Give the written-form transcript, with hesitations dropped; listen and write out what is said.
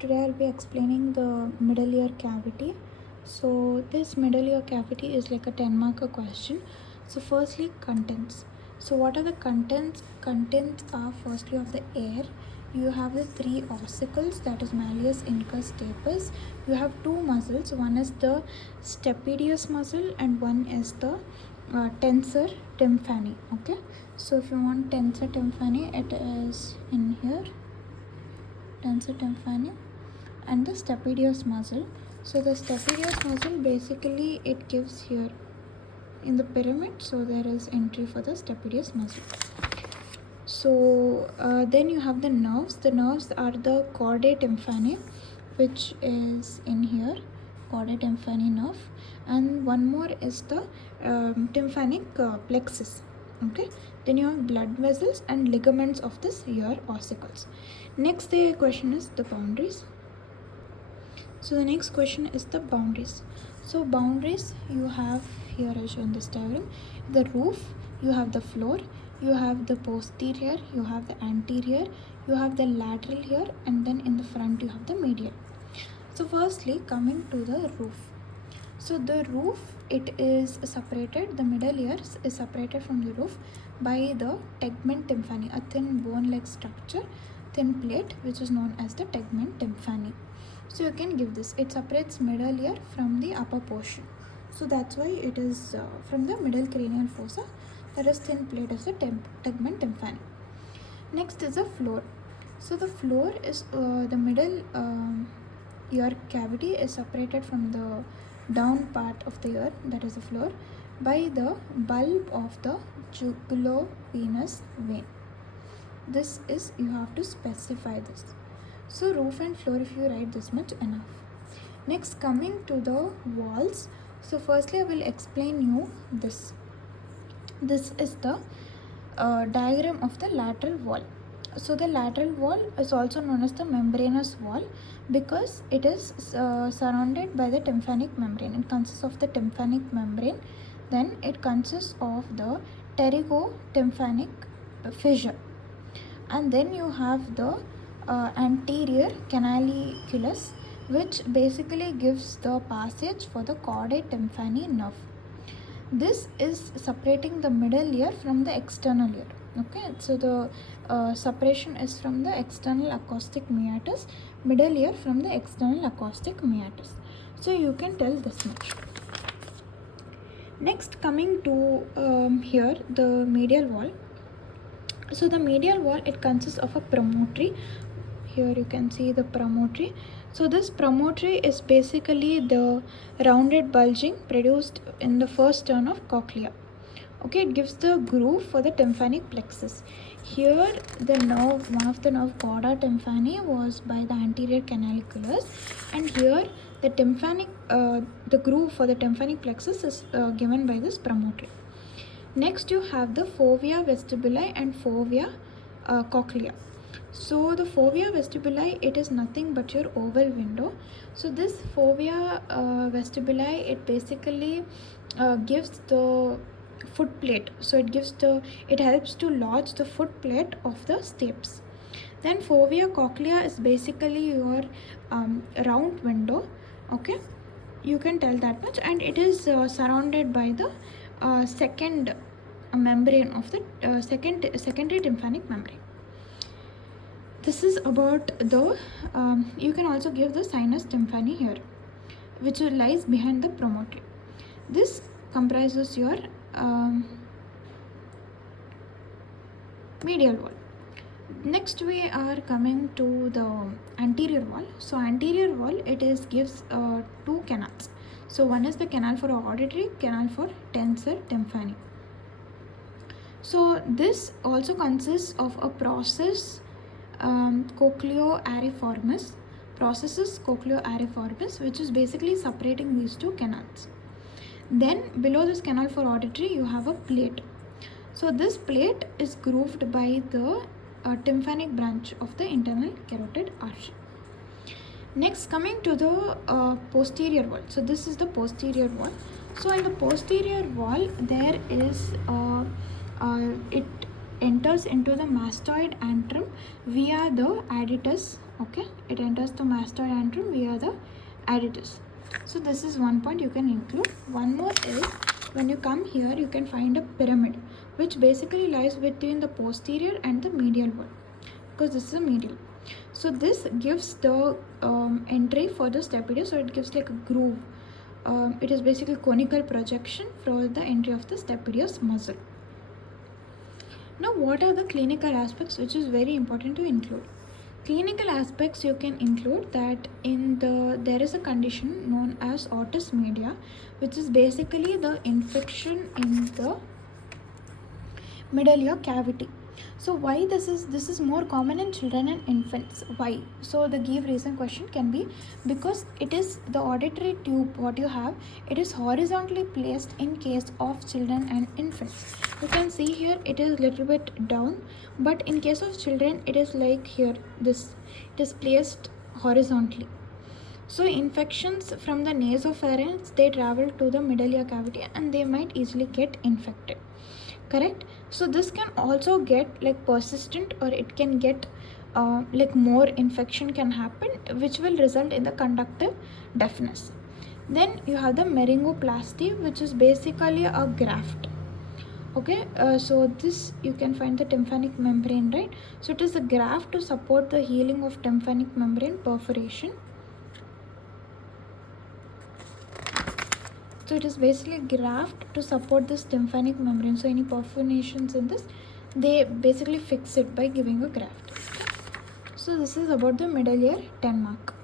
today I'll be explaining the middle ear cavity. So this middle ear cavity is like a 10 marker question. So firstly, contents. So what are the contents? Contents are firstly of the air. You have the three ossicles, that is malleus, incus, stapes. You have two muscles. One is the stapedius muscle and one is the tensor tympani. Okay, so if you want tensor tympani, it is in here, tensor tympani, and the stapedius muscle. So the stapedius muscle, basically it gives here in the pyramid, so there is entry for the stapedius muscle. So then you have the nerves. The nerves are the chordae tympani, which is in here, chordae tympani nerve, and one more is the tympanic plexus. Okay, then you have blood vessels and ligaments of this ear ossicles. Next the question is the boundaries. So the next question is the boundaries. So boundaries you have here as shown this diagram. The roof, you have the floor, you have the posterior, you have the anterior, you have the lateral here, and then in the front you have the medial. So firstly, coming to the roof. So the roof, it is separated, the middle ear is separated from the roof by the tegment tympani, a thin bone-like structure, thin plate, which is known as the tegment tympani. So you can give this, it separates middle ear from the upper portion. So that's why it is from the middle cranial fossa, that is thin plate is the tegment tympani. Next is the floor. So the floor is the middle ear cavity is separated from the down part of the ear, that is the floor, by the bulb of the jugulovenous vein. This is, you have to specify this. So roof and floor, if you write this much, enough. Next, coming to the walls. So firstly I will explain you this. This is the diagram of the lateral wall. So the lateral wall is also known as the membranous wall because it is surrounded by the tympanic membrane. It consists of the tympanic membrane, then it consists of the pterygotympanic fissure, and then you have the anterior canaliculus, which basically gives the passage for the chordae tympani nerve. This is separating the middle ear from the external ear. Okay, so the separation is from the external acoustic meatus, middle ear from the external acoustic meatus. So you can tell this much. Next, coming to here, the medial wall. So the medial wall, it consists of a promontory. Here you can see the promontory. So this promontory is basically the rounded bulging produced in the first turn of cochlea. Okay, it gives the groove for the tympanic plexus. Here the nerve, one of the nerve, chorda tympani, was by the anterior canaliculus, and here the tympanic, the groove for the tympanic plexus is given by this promontory. Next you have the fovea vestibuli and fovea cochlea. So the fovea vestibuli, it is nothing but your oval window. So this fovea vestibuli, it basically gives the foot plate. So it helps to lodge the foot plate of the stapes. Then fovea cochlea is basically your round window. Okay, you can tell that much, and it is surrounded by the second membrane of the secondary tympanic membrane. This is about the you can also give the sinus tympani here, which lies behind the promontory. This comprises your medial wall. Next we are coming to the anterior wall. So anterior wall, it is gives two canals. So one is the canal for auditory, canal for tensor tympani. So this also consists of a process cochleoariformis, which is basically separating these two canals. Then below this canal for auditory, you have a plate. So this plate is grooved by the tympanic branch of the internal carotid artery. Next, coming to the posterior wall. So this is the posterior wall. So in the posterior wall, there is it enters into the mastoid antrum via the adytus Okay, it enters the mastoid antrum via the adytus. So this is one point you can include. One more is, when you come here, you can find a pyramid, which basically lies between the posterior and the medial wall, because this is a medial. So this gives the entry for the stapedius, so it gives like a groove. It is basically conical projection for the entry of the stapedius muscle. Now, what are the clinical aspects which is very important to include? Clinical aspects you can include that there is a condition known as otis media, which is basically the infection in the middle ear cavity. So why this is more common in children and infants? Why? So the give reason question can be because it is the auditory tube what you have, it is horizontally placed in case of children and infants. You can see here it is little bit down, but in case of children it is like here, this, it is placed horizontally. So infections from the nasopharynx, they travel to the middle ear cavity and they might easily get infected. Correct? So this can also get like persistent, or it can get like more infection can happen, which will result in the conductive deafness. Then you have the meringoplasty, which is basically a graft. Okay, so this you can find the tympanic membrane, right? So it is a graft to support the healing of tympanic membrane perforation. So it is basically graft to support this tympanic membrane. So any perforations in this, they basically fix it by giving a graft. Okay. So this is about the middle ear 10 mark.